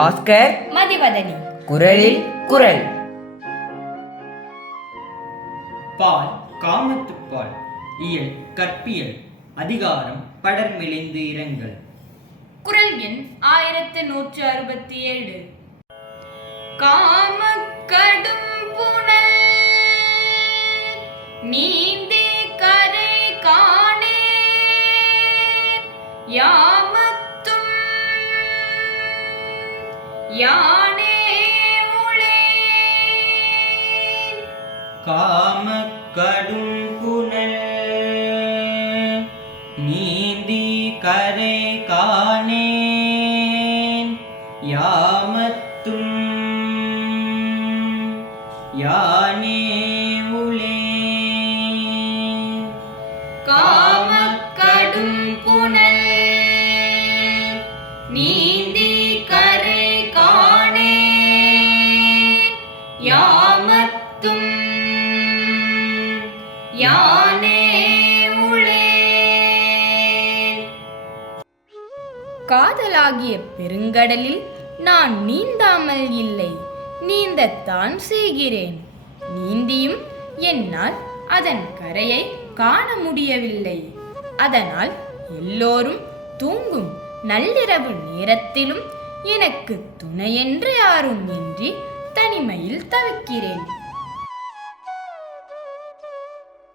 பாஸ்கர் மதிவதனி. குரலில் குரல். பால் காமத்துப்பால். இயல் கற்பியல். அதிகாரம் படர்மெலிந்து இரங்கல். குரல் எண் 1167. காமக்கடும் புனல் நீந்தி கரை காணே யாமத்தும் யானே உளே. காமக்கடும் புனல் நீந்தி கரை காணேன் யாமத்தும் யானே உளே. காமக்கடும் புனல் நீந்தி கரை காணே யாமத்தும் யானே உளே. காதலாகிய பெருங்கடலில் நான் நீந்தாமல் இல்லை, நீந்தத்தான் செய்கிறேன். நீந்தியும் என்னால் அதன் கரையை காண முடியவில்லை. அதனால் எல்லோரும் தூங்கும் நள்ளிரவு நேரத்திலும் எனக்கு துணையென்று யாரும் இன்றி தனிமையில் தவிக்கிறேன்.